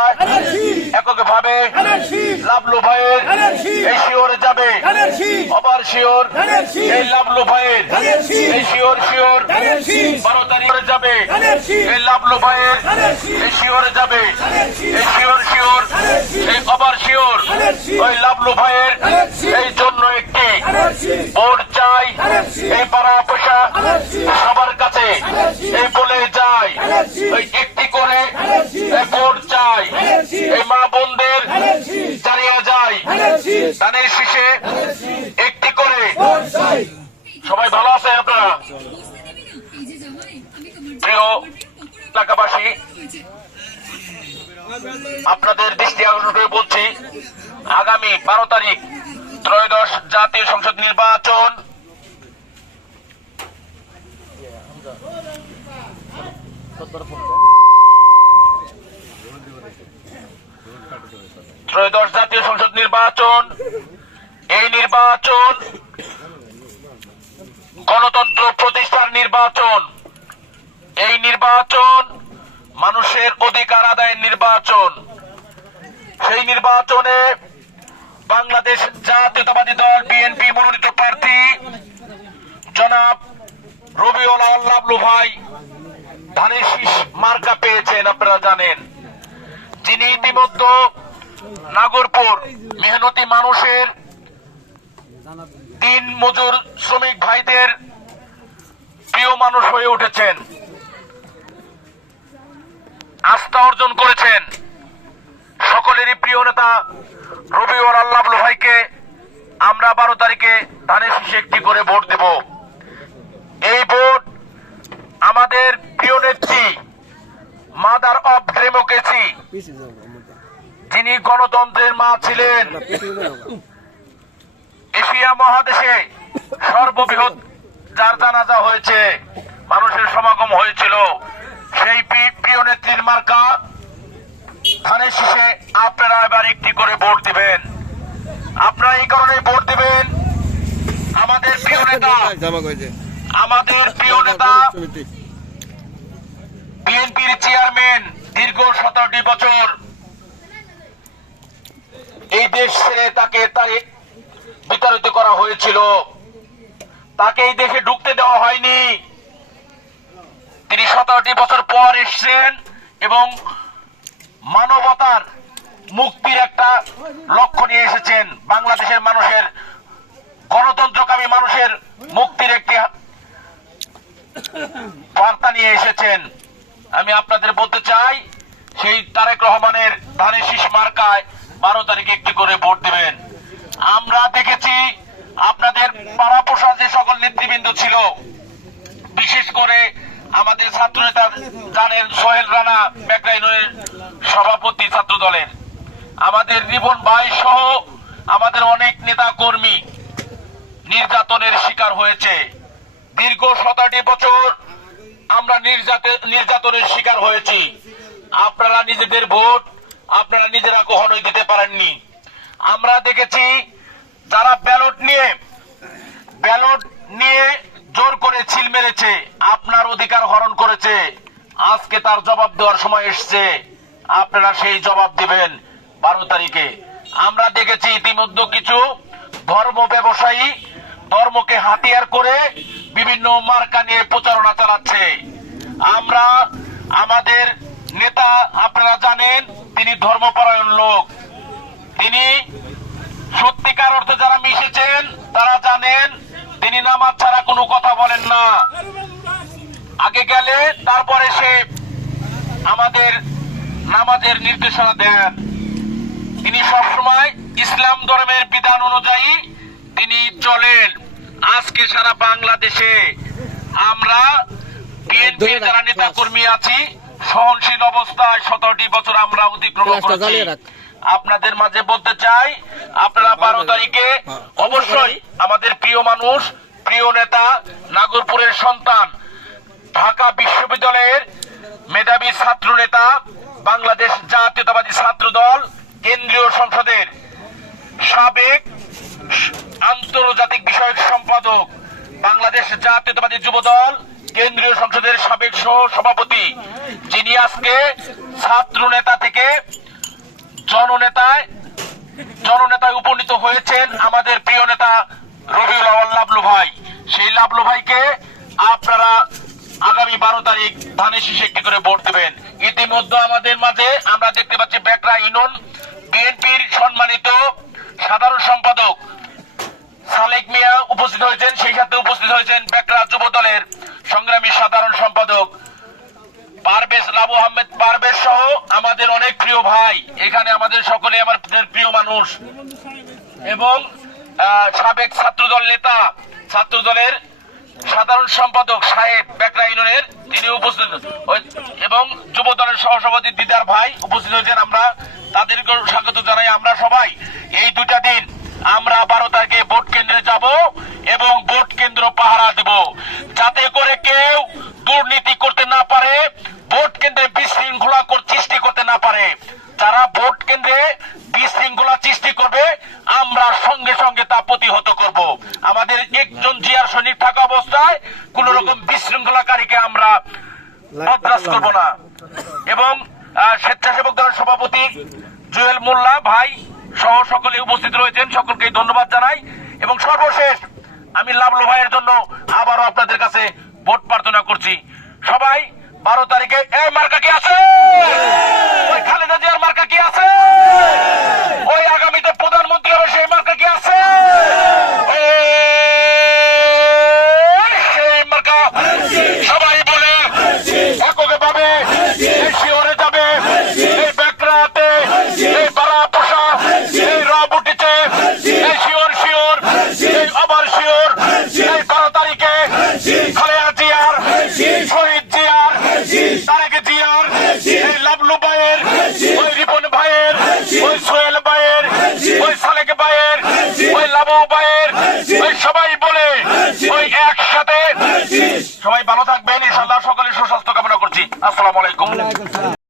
ভাষায় এককভাবে লাবলু ভাইয়ের এই শিওর যাবে, আবার শিওর এই লাবলু ভাইয়ের এই শিওর 12 তারিখে যাবে, এই লাবলু ভাইয়ের এই শিওর যাবে, এই শিওর এই আবার শিওর ওই লাবলু ভাইয়ের এই জন্য একটি ভোট চাই। এই পাড়া পয়সা সবার কাছে এই বলে যায়, ওই একটি করে ভোট চাই। এই মা বোনদের জানিয়ে যায় ধানের শীষে একটি করে। সবাই ভালো আছে আপনারা? প্রিয় এলাকাবাসী, আপনাদের দৃষ্টি আকর্ষণ করে বলছি, আগামী 12 তারিখ ত্রয়োদশ জাতীয় সংসদ নির্বাচন। ত্রয়োদশ জাতীয় সংসদ নির্বাচন, এই নির্বাচন গণতন্ত্র প্রতিষ্ঠার নির্বাচন। এই নির্বাচন মানুষের অধিকার আদায়ের নির্বাচন। সেই নির্বাচনে বাংলাদেশ জাতীয়তাবাদী দল বিএনপি মনোনীত প্রার্থী জনাব রবিউল আউয়াল লাবলু ভাই ধানের শীষ মার্কা পেয়েছেন। আপনারা জানেন, যিনি ইতিমধ্যে নাগরপুর মেহনতি মানুষের, দিন মজুর শ্রমিক ভাইদের প্রিয় মানুষ হয়ে উঠেছেন, আস্থা অর্জন করেছেন। সকলেরই প্রিয় নেতা রবিউল আউয়াল লাবলু ভাইকে আমরা 12 তারিখে ধানের শীষে একটি করে ভোট দেব। এই ভোট আমাদের প্রিয় নেত্রী, মাদার অব ডেমোক্রেসি, যিনি গণতন্ত্রের মা ছিলেন, এশিয়া মহাদেশে সর্ববৃহৎ যার জানাজা হয়েছে, মানুষের সমাগম হয়েছিল, সেই প্রিয় নেত্রীর মার্কা ধানের শীষে আপনারা এবার একটি করে ভোট দিবেন। আপনারা এই কারণে ভোট দিবেন, আমাদের প্রিয় নেতা বিএনপির চেয়ারম্যান, দীর্ঘ 17টি বছর এই দেশ ছেড়ে তাকে বিতাড়িত করা হয়েছিল, তাকে এই দেশে ঢুকতে দেওয়া হয়নি। তিনি 17টি বছর পর এসেছেন এবং মানবতার মুক্তির একটা লক্ষ্য নিয়ে এসেছেন। বাংলাদেশের মানুষের, গণতন্ত্রকামী মানুষের মুক্তির একটি বার্তা নিয়ে এসেছেন। আমি আপনাদের বলতে চাই, সেই তারেক রহমানের ধানের শীষ মার্কায় 12 তারিখে একটি করে ভোট দেবেন। আমরা দেখেছি আপনাদের পাড়া পোষা যে সকল নেতৃবৃন্দ ছিল, বিশেষ করে আমাদের ছাত্র নেতা জানেন সোহেল রানা বেকরাইনের সভাপতি ছাত্র দলের, আমাদের রিবন ভাই সহ আমাদের অনেক নেতা কর্মী নির্যাতনের শিকার হয়েছে। দীর্ঘ 17টি বছর আমরা নির্যাতনের শিকার হয়েছি। আপনারা নিজেদের ভোট আপনারা নিজেরা কখনোই দিতে পারেননি। আমরা দেখেছি যারা ব্যালট নিয়ে জোর করে ছিল মেরেছে, আপনার অধিকার হরণ করেছে, আজকে তার জবাব দেওয়ার সময় এসছে। আপনারা সেই জবাব দিবেন 12 তারিখে। আমরা দেখেছি ইতিমধ্যে কিছু ধর্ম ব্যবসায়ী ধর্মকে হাতিয়ার করে বিভিন্ন মার্কা নিয়ে প্রচারণা চালাচ্ছে। আমরা আমাদের নেতা, আপনারা জানেন তিনি ধর্মপরায়ণ লোক, তিনি সত্যিকার অর্থে যারা মিশেছেন তারা জানেন তিনি নামাজ ছাড়া কোনো কথা বলেন না। আগে গেলে তারপরে সে আমাদের নামাজের নির্দেশনা দেন। তিনি সবসময় ইসলাম ধর্মের বিধান অনুযায়ী তিনি চলেন। আজকে সারা বাংলাদেশে আমরা বিএনপি যারা নেতা কর্মী আছি, সহনশীল অবস্থায় 17টি বছর আমরা অতিক্রম করেছি। আপনাদের মাঝে বলতে চাই, আপনারা 12 তারিখে অবশ্যই আমাদের প্রিয় মানুষ, প্রিয় নেতা, নাগরপুরের সন্তান, ঢাকা বিশ্ববিদ্যালয়ের মেধাবী ছাত্র নেতা, বাংলাদেশ জাতীয়তাবাদী ছাত্র দল কেন্দ্রীয় সংসদের সাবেক আন্তর্জাতিক বিষয়ক সম্পাদক, বাংলাদেশ জাতীয়তাবাদী যুব দল কেন্দ্রীয় সংসদের সাবেক সহ সভাপতি, যিনি আজকে ছাত্র নেতা থেকে জননেতায় উপনীত হয়েছেন আমাদের প্রিয় নেতা রবিউল আউয়াল লাবলু ভাই। সেই লাবলু ভাইকে আপনারা আগামী 12 তারিখ ধানের শীষে একটি করে ভোট দেবেন। ইতিমধ্যে আমাদের মাঝে আমরা দেখতে পাচ্ছি বেকরা ইউনিয়ন বিএনপির সম্মানিত সাধারণ সম্পাদক সালেক মিয়া উপস্থিত হয়েছেন, সেই সাথে উপস্থিত হয়েছেন বেকরা যুব দলের সংগ্রামী সাধারণ সম্পাদক পারভেজ লাবু আহমেদ পারভেজ সহ আমাদের অনেক প্রিয় ভাই, এখানে আমাদের সকলে আমাদের প্রিয় মানুষ এবং সাবেক ছাত্রদল নেতা ছাত্রদলের সাধারণ সম্পাদক সাহেব বেকরা ইউনিয়নের তিনি উপস্থিত এবং যুব দলের সহসভাপতি দিদার ভাই উপস্থিত হয়েছেন। আমরা তাদেরকে স্বাগত জানাই। আমরা সবাই এই 2টা দিন আমরা 12 তারিখে ভোট কেন্দ্রে যাব এবং ভোট কেন্দ্র পাহারা দেব, যাতে করে কেউ দুর্নীতি করতে না পারে, ভোট কেন্দ্রে বিশৃঙ্খলা সৃষ্টি করতে না পারে। যারা ভোট কেন্দ্রে বিশৃঙ্খলা সৃষ্টি করবে আমরা সঙ্গে সঙ্গে তা প্রতিহত করব। আমাদের একজন জিয়ার সৈনিক থাকা অবস্থায় কোন রকম বিশৃঙ্খলাকারীকে আমরা বরদাস্ত করব না। এবং স্বেচ্ছাসেবক দলের সভাপতি জুয়েল মোল্লা ভাই সহ সকলে উপস্থিত রয়েছেন, সকলকে ধন্যবাদ জানাই। এবং সর্বশেষ আমি লাবলু ভাইয়ের জন্য আবারও আপনাদের কাছে ভোট প্রার্থনা করছি। সবাই 12 তারিখে এই মার্কা কি আছে, ওই খালেদা জিয়ার মার্কা কি আছে, ওই আগামীতে প্রধানমন্ত্রী হবে সেই মার্কা কি আছে, সেই মার্কা সবাই বলে এককে পাবে, এই শিওরে যাবে, এই বেকরাতে, এই বারাপোষা, এই রাবুটিতে, এই শিওর শিওর, এই আবার শিওর, এই 12 তারিখে খালেদা জিয়ার, শহীদ জিয়ার, তারেক জিয়ার, এই লাবলু ভাইয়ের, ওই রিপন ভাইয়ের, ওই সোহেল ভাইয়ের, ওই সালেক ভাইয়ের, ওই লাবু ভাইয়ের, ওই সবাই বলে ওই একসাথে সবাই ভালো থাকবেন ইনশাআল্লাহ। সকলের সুস্বাস্থ্য কামনা করছি। আসসালামু আলাইকুম।